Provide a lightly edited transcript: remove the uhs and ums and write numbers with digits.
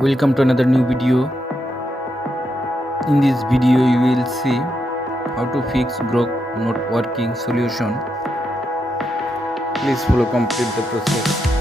Welcome to another new video. In this video you will see how to fix Grok not working solution. Please follow complete the process.